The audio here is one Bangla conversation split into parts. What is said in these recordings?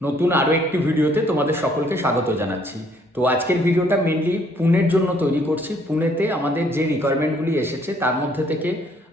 নতুন আরও একটি ভিডিওতে তোমাদের সকলকে স্বাগত জানাচ্ছি। তো আজকের ভিডিওটা মেনলি পুনের জন্য তৈরি করছি। পুনেতে আমাদের যে রিকোয়ারমেন্টগুলি এসেছে তার মধ্যে থেকে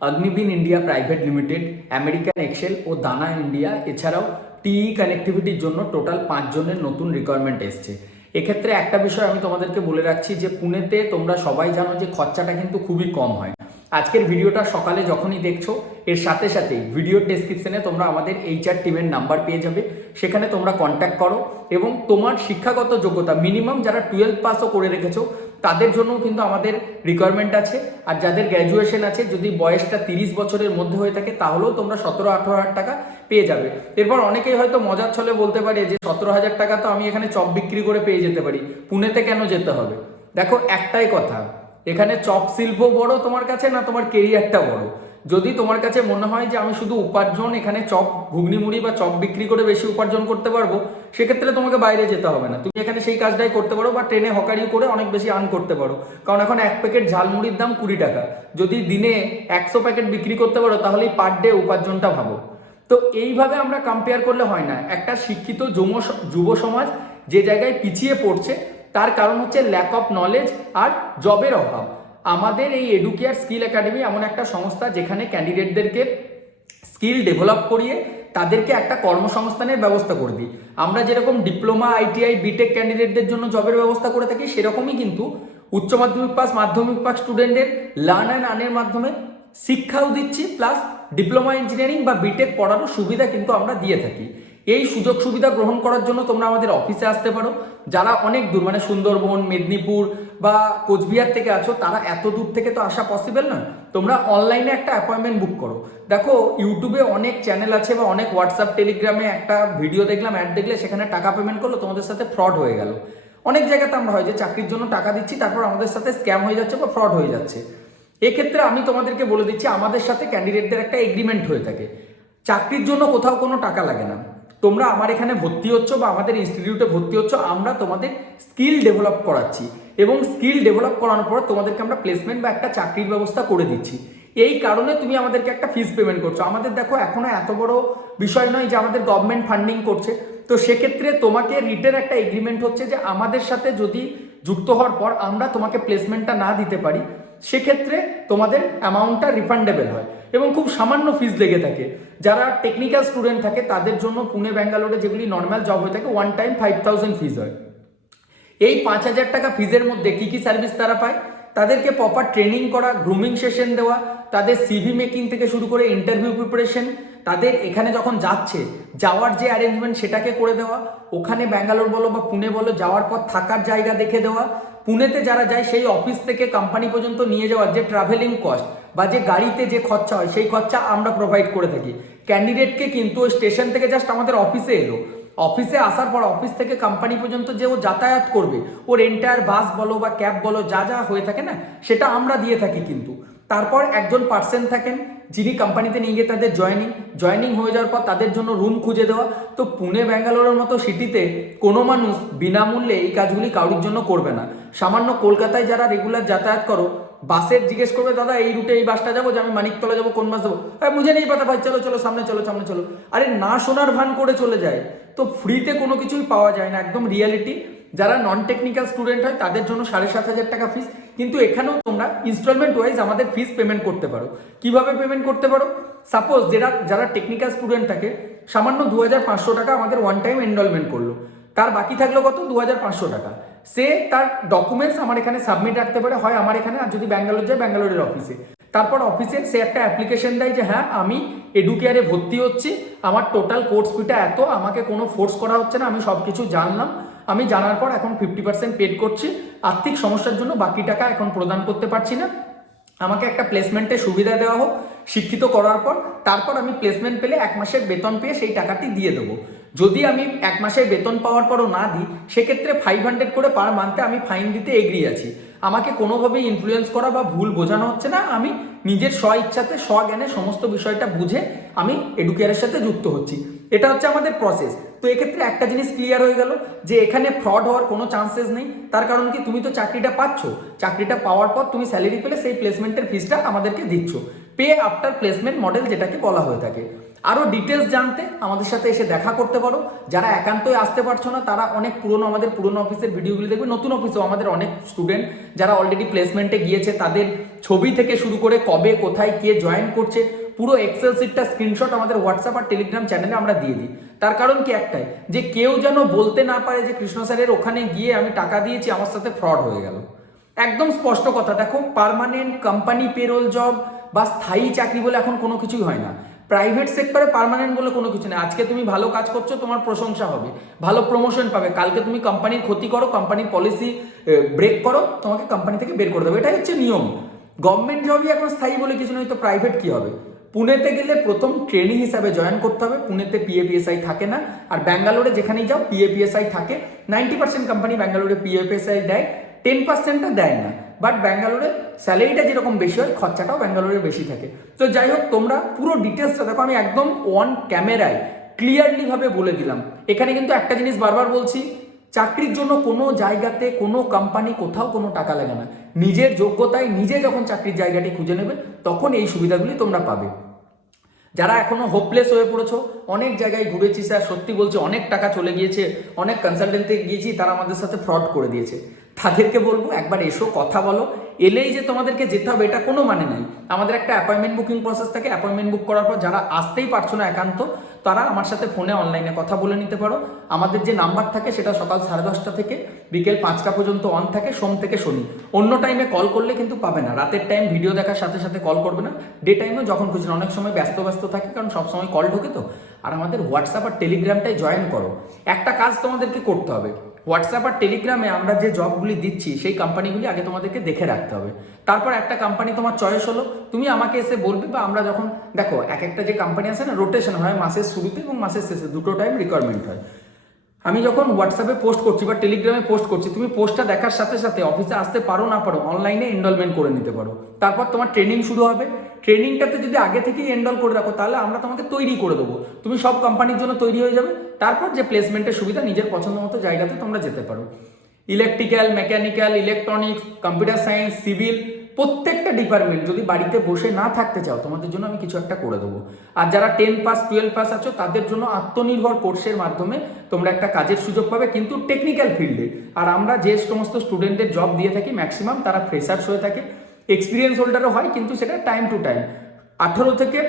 অগ্নিবীন India private limited, American Axle ও দানা ইন্ডিয়া, এছাড়াও টিই কানেক্টিভিটির জন্য টোটাল 5 জনের নতুন রিকোয়ারমেন্ট এসছে। এক্ষেত্রে একটা বিষয় আমি তোমাদেরকে বলে রাখছি যে পুনেতে তোমরা সবাই জানো যে খরচাটা কিন্তু খুবই কম হয়। আজকের ভিডিওটা সকালে যখনই দেখছো এর সাথে সাথেই ভিডিওর ডেসক্রিপশনে তোমরা আমাদের এইচআর টিমের নাম্বার পেয়ে যাবে, সেখানে তোমরা কন্ট্যাক্ট করো এবং তোমার শিক্ষাগত যোগ্যতা মিনিমাম যারা 12 পাসও করে রেখেছো তাদের জন্যও কিন্তু আমাদের রিকোয়ারমেন্ট আছে। আর যাদের গ্র্যাজুয়েশন আছে, যদি বয়সটা 30 বছরের মধ্যে হয়ে থাকে তাহলেও তোমরা 17-18 হাজার টাকা পেয়ে যাবে। এরপর অনেকেই হয়তো মজার ছলে বলতে পারে যে 17,000 টাকা তো আমি এখানে চপ বিক্রি করে পেয়ে যেতে পারি, পুনেতে কেন যেতে হবে? দেখো, একটাই কথা, এখানে চপ শিল্প বড় তোমার কাছে না তোমার কেরিয়ারটা বড়? যদি তোমার কাছে মনে হয় যে আমি শুধু উপার্জন এখানে চপ ঘুগনি মুড়ি বা চপ বিক্রি করে বেশি উপার্জন করতে পারবো, সেক্ষেত্রে তোমাকে বাইরে যেতে হবে না, তুমি এখানে সেই কাজটাই করতে পারো বা ট্রেনে হকারি করে অনেক বেশি আর্ন করতে পারো। কারণ এখন এক প্যাকেট ঝালমুড়ির দাম 20 টাকা, যদি দিনে 100 প্যাকেট বিক্রি করতে পারো তাহলেই পার ডে উপার্জনটা ভাবো। তো এইভাবে আমরা কম্পেয়ার করলে হয় না। একটা শিক্ষিত যুব সমাজ যে জায়গায় পিছিয়ে পড়ছে তার কারণ হচ্ছে ল্যাক অফ নলেজ আর জবের অভাব। আমাদের এই এডুকেয়ার স্কিল একাডেমি এমন একটা সংস্থা যেখানে ক্যান্ডিডেটদেরকে স্কিল ডেভেলপ করিয়ে তাদেরকে একটা কর্মসংস্থানের ব্যবস্থা করে দিই। আমরা যেরকম ডিপ্লোমা, আইটিআই, বিটেক ক্যান্ডিডেটদের জন্য জবের ব্যবস্থা করে থাকি, সেরকমই কিন্তু উচ্চ মাধ্যমিক পাস, মাধ্যমিক পাস স্টুডেন্টদের লার্ন অ্যান্ড আর্নের মাধ্যমে শিক্ষাও দিচ্ছি, প্লাস ডিপ্লোমা ইঞ্জিনিয়ারিং বা বিটেক পড়ারও সুবিধা কিন্তু আমরা দিয়ে থাকি। এই সুযোগ সুবিধা গ্রহণ করার জন্য তোমরা আমাদের অফিসে আসতে পারো। যারা অনেক দূর মানে সুন্দরবন, মেদিনীপুর বা কোচবিহার থেকে আছো, তারা এত দূর থেকে তো আসা পসিবল নয়। তোমরা অনলাইনে একটা অ্যাপয়েন্টমেন্ট বুক করো। দেখো, ইউটিউবে অনেক চ্যানেল আছে বা অনেক হোয়াটসঅ্যাপ টেলিগ্রামে একটা ভিডিও দেখলাম, অ্যাড দেখলে, সেখানে টাকা পেমেন্ট করলো, তোমাদের সাথে ফ্রড হয়ে গেল। অনেক জায়গাতে আমরা হয় যে চাকরির জন্য টাকা দিচ্ছি, তারপর আমাদের সাথে স্ক্যাম হয়ে যাচ্ছে বা ফ্রড হয়ে যাচ্ছে। এক্ষেত্রে আমি তোমাদেরকে বলে দিচ্ছি, আমাদের সাথে ক্যান্ডিডেটদের একটা এগ্রিমেন্ট হয়ে থাকে, চাকরির জন্য কোথাও কোনো টাকা লাগে না। তোমরা আমার এখানে ভর্তি হচ্ছ বা আমাদের ইনস্টিটিউটে ভর্তি হচ্ছ, আমরা তোমাদের স্কিল ডেভেলপ করাচ্ছি এবং স্কিল ডেভেলপ করানোর পর তোমাদেরকে আমরা প্লেসমেন্ট বা একটা চাকরির ব্যবস্থা করে দিচ্ছি। এই কারণে তুমি আমাদেরকে একটা ফিস পেমেন্ট করছো। আমাদের দেখো এখনো এত বড় বিষয় নয় যে আমাদের গভর্নমেন্ট ফান্ডিং করছে। তো সেক্ষেত্রে তোমাকে রিটেন একটা এগ্রিমেন্ট হচ্ছে যে আমাদের সাথে যদি যুক্ত হওয়ার পর আমরা তোমাকে প্লেসমেন্টটা না দিতে পারি, সেক্ষেত্রে তোমাদের অ্যামাউন্টটা রিফান্ডেবল হয় এবং খুব সামান্য ফিস লেগে থাকে। যারা টেকনিক্যাল স্টুডেন্ট থাকে তাদের জন্য পুনে ব্যাঙ্গালোরে যেগুলি নর্মাল জব হয়ে থাকে, ওয়ান টাইম 5,000 ফিস হয়। এই 5,000 টাকা ফিজের মধ্যে কি কি সার্ভিস তারা পায়? তাদেরকে প্রপার ট্রেনিং করা, গ্রুমিং সেশন দেওয়া, তাদের সিভি মেকিং থেকে শুরু করে ইন্টারভিউ প্রিপারেশন, তাদের এখানে যখন যাচ্ছে যাওয়ার যে অ্যারেঞ্জমেন্ট সেটাকে করে দেওয়া, ওখানে ব্যাঙ্গালোর বলো বা পুনে বলো যাওয়ার পর থাকার জায়গা দেখে দেওয়া, পুনেতে যারা যায় সেই অফিস থেকে কোম্পানি পর্যন্ত নিয়ে যাওয়ার যে ট্রাভেলিং কস্ট বা যে গাড়িতে যে খরচা হয় সেই খরচা আমরা প্রোভাইড করে থাকি। ক্যান্ডিডেটকে কিন্তু ওই স্টেশন থেকে জাস্ট আমাদের অফিসে এলো, অফিসে আসার পর অফিস থেকে কোম্পানি পর্যন্ত যে ও যাতায়াত করবে, ওর এন্টায়ার বাস বলো বা ক্যাব বলো যা যা হয়ে থাকে না, সেটা আমরা দিয়ে থাকি। কিন্তু তারপর একজন পার্সন থাকেন যিনি কোম্পানিতে নিয়ে গিয়ে তাদের জয়নিং হয়ে যাওয়ার পর তাদের জন্য রুম খুঁজে দেওয়া। তো পুনে ব্যাঙ্গালোরের মতো সিটিতে কোনো মানুষ বিনামূল্যে এই কাজগুলি কারোর জন্য করবে না। সামান্য কলকাতায় যারা রেগুলার যাতায়াত করো, বাসের জিজ্ঞেস করবে দাদা এই রুটে এই বাসটা যাবো, যে আমি মানিকতলা যাবো, কোন বাস যাবো? মুঝে নেই পাতা ভাই, চলো চলো সামনে চলো সামনে চলো। আরে না শোনার ভান করে চলে যায়। তো ফ্রিতে কোনো কিছুই পাওয়া যায় না, একদম রিয়ালিটি। যারা নন টেকনিক্যাল স্টুডেন্ট হয় তাদের জন্য 7,500 টাকা ফিস। কিন্তু এখানেও তোমরা ইনস্টলমেন্ট ওয়াইজ আমাদের ফিস পেমেন্ট করতে পারো। কিভাবে পেমেন্ট করতে পারো? সাপোজ যারা টেকনিক্যাল স্টুডেন্ট থাকে, সামান্য 2,500 টাকা আমাদের ওয়ান টাইম এনরোলমেন্ট করলো, তার বাকি থাকলো কত? 2,500 টাকা। সে তার ডকুমেন্টস আমার এখানে সাবমিট রাখতে পারে, হয় আমার এখানে, আর যদি ব্যাঙ্গালোর যায় ব্যাঙ্গালোরের অফিসে। তারপর অফিসে সে একটা অ্যাপ্লিকেশন দেয় যে হ্যাঁ আমি এডুকেয়ারে ভর্তি হচ্ছি, আমার টোটাল কোর্স ফিটা এত, আমাকে কোনো ফোর্স করা হচ্ছে না, আমি সব কিছু জানলাম, আমি জানার পর এখন 50% পেড করছি, আর্থিক সমস্যার জন্য বাকি টাকা এখন প্রদান করতে পারছি না, আমাকে একটা প্লেসমেন্টের সুবিধা দেওয়া হোক, শিক্ষিত করার পর তারপর আমি প্লেসমেন্ট পেলে 1 মাসের বেতন পেয়ে সেই টাকাটি দিয়ে দেবো। যদি আমি 1 মাসের বেতন পাওয়ার পরও না দিই, সেক্ষেত্রে 500 করে পার মান্থে আমি ফাইন দিতে এগ্রি আছি। আমাকে কোনোভাবেই ইনফ্লুয়েন্স করা বা ভুল বোঝানো হচ্ছে না, আমি নিজের স্ব ইচ্ছাতে স্বজ্ঞানে সমস্ত বিষয়টা বুঝে আমি এডুকেয়ারের সাথে যুক্ত হচ্ছি। এটা হচ্ছে আমাদের প্রসেস। তো এক্ষেত্রে একটা জিনিস ক্লিয়ার হয়ে গেল যে এখানে ফ্রড হওয়ার কোনো চান্সেস নেই। তার কারণ কি, তুমি তো চাকরিটা পাচ্ছ, চাকরিটা পাওয়ার পর তুমি স্যালারি পেলে সেই প্লেসমেন্টের ফিসটা আমাদেরকে দিচ্ছ, পে আফটার প্লেসমেন্ট মডেল যেটাকে বলা হয়ে থাকে। আরও ডিটেলস জানতে আমাদের সাথে এসে দেখা করতে পারো। যারা একান্তই আসতে পারছো না তারা অনেক আমাদের পুরনো অফিসের ভিডিওগুলি দেখবে। নতুন অফিসেও আমাদের অনেক স্টুডেন্ট যারা অলরেডি প্লেসমেন্টে গিয়েছে তাদের ছবি থেকে শুরু করে কবে কোথায় কে জয়েন করছে পুরো এক্সেল শিটটা স্ক্রিনশট আমাদের হোয়াটসঅ্যাপ আর টেলিগ্রাম চ্যানেলে আমরা দিয়ে দিই। তার কারণ কি একটাই, যে কেউ যেন বলতে না পারে যে কৃষ্ণ স্যারের ওখানে গিয়ে আমি টাকা দিয়েছি আমার সাথে ফ্রড হয়ে গেল। একদম স্পষ্ট কথা। দেখো, পার্মানেন্ট কোম্পানি পেরোল জব বা স্থায়ী চাকরি বলে এখন কোনো কিছুই হয় না। প্রাইভেট সেক্টরে পার্মানেন্ট বলে কোনো কিছু নেই। আজকে তুমি ভালো কাজ করছো, তোমার প্রশংসা হবে, ভালো প্রমোশন পাবে। কালকে তুমি কোম্পানির ক্ষতি করো, কোম্পানির পলিসি ব্রেক করো, তোমাকে কোম্পানি থেকে বের করে দেবে। এটাই হচ্ছে নিয়ম। গভর্নমেন্ট জবই এখন স্থায়ী বলে কিছু নয়, তো প্রাইভেট কি হবে? পুনেতে গেলে প্রথম ট্রেনিং হিসাবে জয়েন করতে হবে। পুনেতে পিএপিএসআই থাকে না, আর ব্যাঙ্গালোরে যেখানেই যাও পিএপিএসআই থাকে। 90% কোম্পানি ব্যাঙ্গালোরে পিএপিএসআই দেয়, 10%টা দেয় না। বাট ব্যাঙ্গালোরে স্যালারিটা যেরকম বেশি হয় খরচাটাও ব্যাঙ্গালোরে বেশি থাকে। তো যাই হোক, তোমরা পুরো ডিটেলসটা দেখো, আমি একদম অন ক্যামেরায় ক্লিয়ারলি ভাবে বলে দিলাম। এখানে কিন্তু একটা জিনিস বারবার বলছি, চাকরির জন্য কোনো জায়গাতে কোনো কোম্পানি কোথাও কোনো টাকা লাগে না। নিজের যোগ্যতায় নিজে যখন চাকরির জায়গাটি খুঁজে নেবে তখন এই সুবিধাগুলি তোমরা পাবে। যারা এখনো হোপলেস হয়ে পড়েছো, অনেক জায়গায় ঘুরেছি স্যার, সত্যি বলছি অনেক টাকা চলে গিয়েছে, অনেক কনসালটেন্টে গিয়েছি, তারা আমাদের সাথে ফ্রড করে দিয়েছে, তাদেরকে বলবো একবার এসো, কথা বলো। এলেই যে তোমাদেরকে যেতে হবে এটা কোনো মানে নাই। আমাদের একটা অ্যাপয়েন্টমেন্ট বুকিং প্রসেস থাকে। অ্যাপয়েন্টমেন্ট বুক করার পর যারা আসতেই পারছো না একান্ত, তারা আমার সাথে ফোনে অনলাইনে কথা বলে নিতে পারো। আমাদের যে নাম্বার থাকে সেটা সকাল 10:30 থেকে বিকেল 5টা পর্যন্ত অন থাকে, সোম থেকে শনি। অন্য টাইমে কল করলে কিন্তু পাবে না। রাতের টাইম ভিডিও দেখার সাথে সাথে কল করবে না, ডে টাইমেও যখন খুঁজছেন। অনেক সময় ব্যস্ত থাকে, কারণ সবসময় কল ঢোকে তো। আর আমাদের হোয়াটসঅ্যাপ আর টেলিগ্রামটাই জয়েন করো। একটা কাজ তোমাদেরকে করতে হবে, হোয়াটসঅ্যাপ আর টেলিগ্রামে আমরা যে জবগুলি দিচ্ছি সেই কোম্পানিগুলি আগে তোমাদেরকে দেখে রাখতে হবে। তারপর একটা কোম্পানি তোমার চয়েস হলো, তুমি আমাকে এসে বলবে, বা আমরা যখন দেখো এক একটা যে কোম্পানি আছে না, রোটেশন হয়, মাসের শুরুতে এবং মাসের শেষে দুটো টাইম রিকোয়ারমেন্ট হয়। আমি যখন হোয়াটসঅ্যাপে পোস্ট করছি বা টেলিগ্রামে পোস্ট করছি, তুমি পোস্টটা দেখার সাথে সাথে অফিসে আসতে পারো না পারো, অনলাইনে এনরোলমেন্ট করে নিতে পারো। তারপর তোমার ট্রেনিং শুরু হবে। ট্রেনিংটাতে যদি আগে থেকেই এনরোল করে রাখো তাহলে আমরা তোমাকে তৈরি করে দেবো, তুমি সব কোম্পানির জন্য তৈরি হয়ে যাবে। তারপর যে প্লেসমেন্টের সুবিধা, নিজের পছন্দ মতো জায়গাতে তোমরা যেতে পারো। Electrical, mechanical, electronics, computer science, civil, প্রত্যেকটা ডিপার্টমেন্ট যদি বাড়িতে বসে না থাকতে চাও, তোমাদের জন্য আমি কিছু একটা করে দেবো। আর যারা 10 পাস 12 পাস আছো তাদের জন্য আত্মনির্ভর কোর্সের মাধ্যমে তোমরা একটা কাজের সুযোগ পাবে, কিন্তু টেকনিক্যাল ফিল্ডে। আর আমরা যে সমস্ত স্টুডেন্টদের জব দিয়ে থাকি ম্যাক্সিমাম তারা ফ্রেশার্স হয়ে থাকে, এক্সপিরিয়েন্স হোল্ডারও হয়, কিন্তু সেটা টাইম টু টাইম। 18 থেকে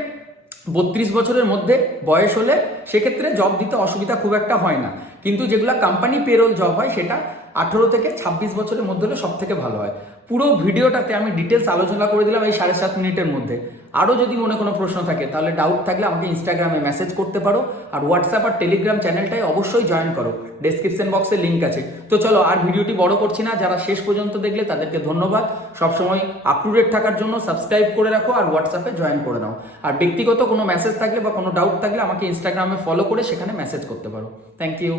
32 বছরের মধ্যে বয়স হলে সেক্ষেত্রে জব দিতে অসুবিধা খুব একটা হয় না। কিন্তু যেগুলো কোম্পানি পেরোল জব হয় সেটা 18 থেকে 26 বছরের মধ্যে হলে সব থেকে ভালো হয়। পুরো ভিডিওটাতে আমি ডিটেলস আলোচনা করে দিলাম এই 7.5 মিনিটের মধ্যে। আরও যদি মনে কোনো প্রশ্ন থাকে, তাহলে ডাউট থাকলে আমাকে ইনস্টাগ্রামে মেসেজ করতে পারো। আর হোয়াটসঅ্যাপ আর টেলিগ্রাম চ্যানেলটাই অবশ্যই জয়েন করো, ডেসক্রিপশন বক্সে লিঙ্ক আছে। তো চলো, আর ভিডিওটি বড় করছি না। যারা শেষ পর্যন্ত দেখলে তাদেরকে ধন্যবাদ। সবসময় আপ টু ডেট থাকার জন্য সাবস্ক্রাইব করে রাখো আর হোয়াটসঅ্যাপে জয়েন করে নাও। আর ব্যক্তিগত কোনো মেসেজ থাকলে বা কোনো ডাউট থাকলে আমাকে ইনস্টাগ্রামে ফলো করে সেখানে মেসেজ করতে পারো। Thank you.